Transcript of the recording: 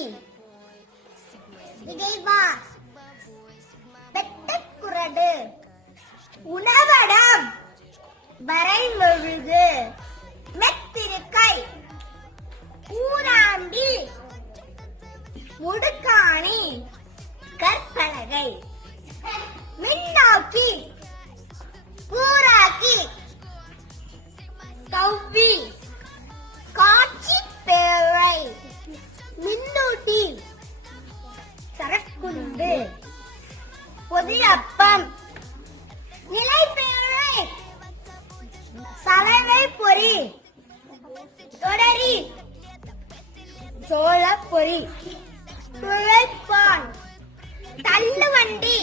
சாமி இறைவா வெட்டக்குரடு உணவடம் வரைவொழுகு மெத்திருக்கை கூராண்டி முடுக்காணி கற்பலகை. மாவு புதியப்பம் நிலைப்பேழை சலவை பொறி. தொடரி. சோழ பொறி. துழைப்பான் தள்ளு வண்டி